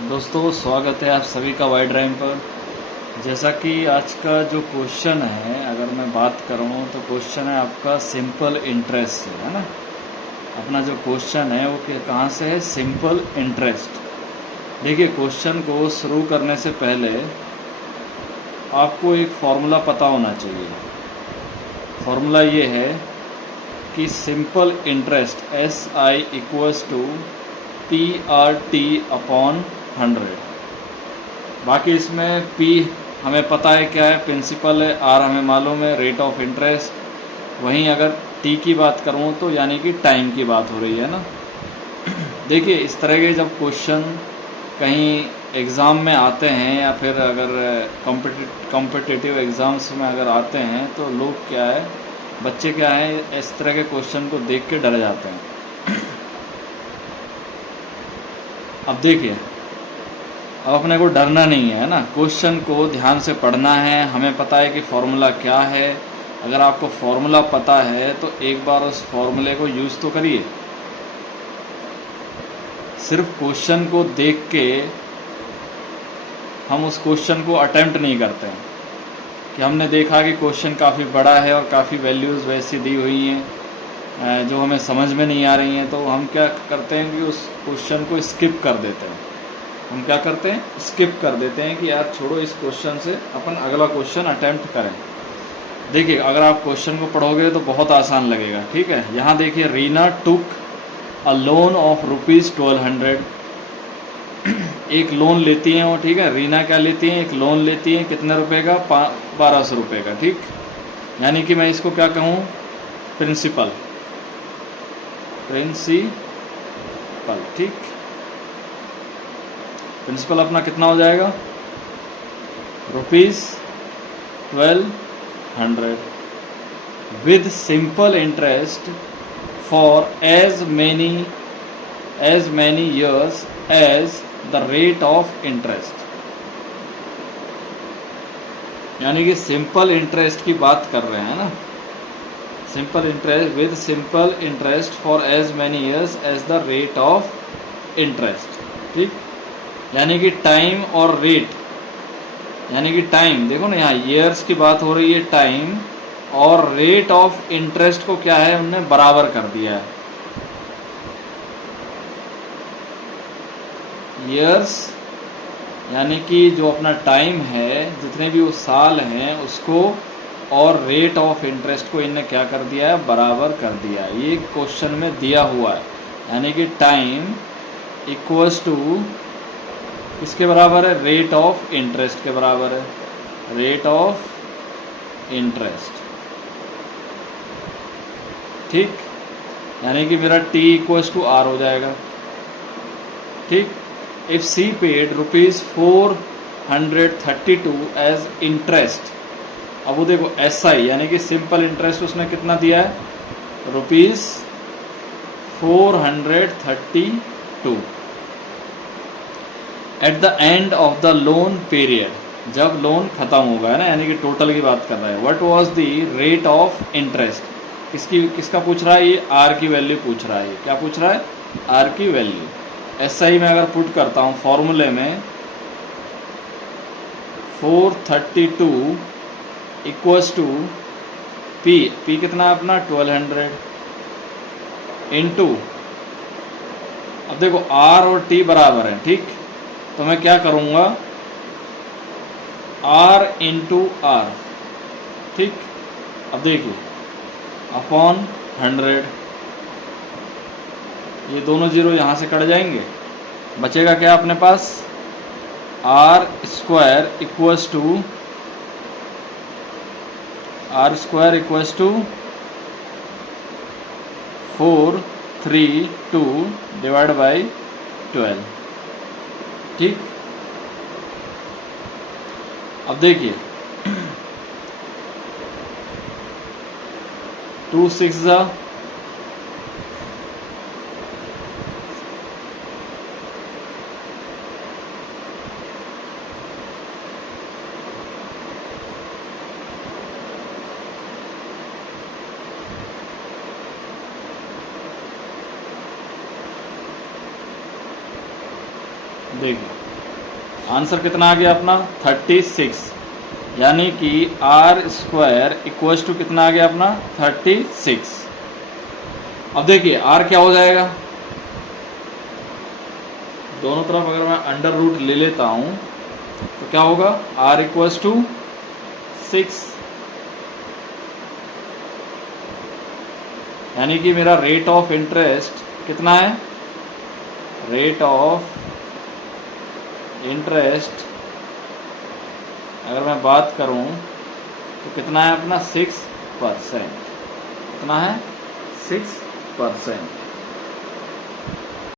दोस्तों स्वागत है आप सभी का वाइड राइम पर। जैसा कि आज का जो क्वेश्चन है, अगर मैं बात करूं तो क्वेश्चन है आपका सिंपल इंटरेस्ट से, है ना। अपना जो क्वेश्चन है वो कहाँ से है? Simple interest. देखिए, क्वेश्चन को शुरू करने से पहले आपको एक फॉर्मूला पता होना चाहिए। फॉर्मूला ये है कि simple interest SI equals to PRT upon 100। बाकी इसमें P हमें पता है क्या है, प्रिंसिपल है, R हमें मालूम है, रेट ऑफ इंटरेस्ट। वहीं अगर T की बात करूँ तो यानी कि टाइम की बात हो रही है ना। देखिए, इस तरह के जब क्वेश्चन कहीं एग्ज़ाम में आते हैं या फिर अगर कॉम्पिटिटिव एग्ज़ाम्स में अगर आते हैं तो लोग क्या है, बच्चे क्या है, इस तरह के क्वेश्चन को देख के डर जाते हैं। अब देखिए, अब अपने को डरना नहीं है ना, क्वेश्चन को ध्यान से पढ़ना है। हमें पता है कि फॉर्मूला क्या है। अगर आपको फॉर्मूला पता है तो एक बार उस फॉर्मूले को यूज़ तो करिए। सिर्फ क्वेश्चन को देख के हम उस क्वेश्चन को अटेम्प्ट नहीं करते हैं कि हमने देखा कि क्वेश्चन काफ़ी बड़ा है और काफ़ी वैल्यूज़ वैसी दी हुई हैं जो हमें समझ में नहीं आ रही हैं, तो हम क्या करते हैं कि उस क्वेश्चन को स्किप कर देते हैं। हम क्या करते हैं, स्किप कर देते हैं कि यार छोड़ो, इस क्वेश्चन से अपन अगला क्वेश्चन अटेम्प्ट करें। देखिए, अगर आप क्वेश्चन को पढ़ोगे तो बहुत आसान लगेगा। ठीक है, यहाँ देखिए, रीना टुक अ लोन ऑफ ₹1200। एक लोन लेती हैं वो, ठीक है। रीना क्या लेती हैं? एक लोन लेती हैं, कितने रुपए का? 1200 रुपये का। ठीक, यानी कि मैं इसको क्या कहूँ, प्रिंसिपल। ठीक, प्रिंसिपल अपना कितना हो जाएगा? ₹1200 with simple interest for as many years as the rate of interest. यानी कि सिंपल इंटरेस्ट की बात कर रहे हैं ना। Simple interest with simple interest for as many years as the rate of interest. ठीक, यानी कि टाइम और रेट, यानी कि टाइम, देखो ना, यहाँ ईयर्स की बात हो रही है, टाइम और रेट ऑफ इंटरेस्ट को क्या है, उन्होंने बराबर कर दिया है। ईयर्स यानी कि जो अपना टाइम है, जितने भी वो साल हैं उसको, और रेट ऑफ इंटरेस्ट को इन्हें क्या कर दिया है, बराबर कर दिया है। ये क्वेश्चन में दिया हुआ है। यानी कि टाइम इक्वल्स टू किसके बराबर है? रेट ऑफ इंटरेस्ट के बराबर है, रेट ऑफ इंटरेस्ट। ठीक, यानी कि मेरा T इक्वल्स टू R हो जाएगा। ठीक, if C paid ₹432 as interest. अब वो देखो, SI यानी कि सिंपल इंटरेस्ट उसने कितना दिया है? ₹432 at the end of the loan period, जब लोन खत्म होगा, है ना, यानी कि टोटल की बात कर रहा है। What was the rate of interest? किसका पूछ रहा है? ये R की वैल्यू पूछ रहा है। ये क्या पूछ रहा है? R की वैल्यू। SI में अगर पुट करता हूँ फॉर्मूले में, 432 इक्वल्स टू P कितना है अपना? 1200 इंटू, अब देखो R और T बराबर है। ठीक, तो मैं क्या करूँगा, R इंटू R। ठीक, अब देखिए, अपॉन 100, ये दोनों जीरो यहाँ से कट जाएंगे, बचेगा क्या अपने पास? R square equals to 432 divide by 12। ठीक, अब देखिए, 2 6 देखिए, आंसर कितना आ गया अपना 36, यानी कि आर स्क्वायर इक्वल्स टू कितना आ गया अपना 36। अब देखिए आर क्या हो जाएगा, दोनों तरफ अगर मैं अंडर रूट ले लेता हूं तो क्या होगा, आर इक्वल्स टू 6, यानी कि मेरा रेट ऑफ इंटरेस्ट कितना है, रेट ऑफ इंटरेस्ट अगर मैं बात करूं तो कितना है अपना 6%, कितना है 6%।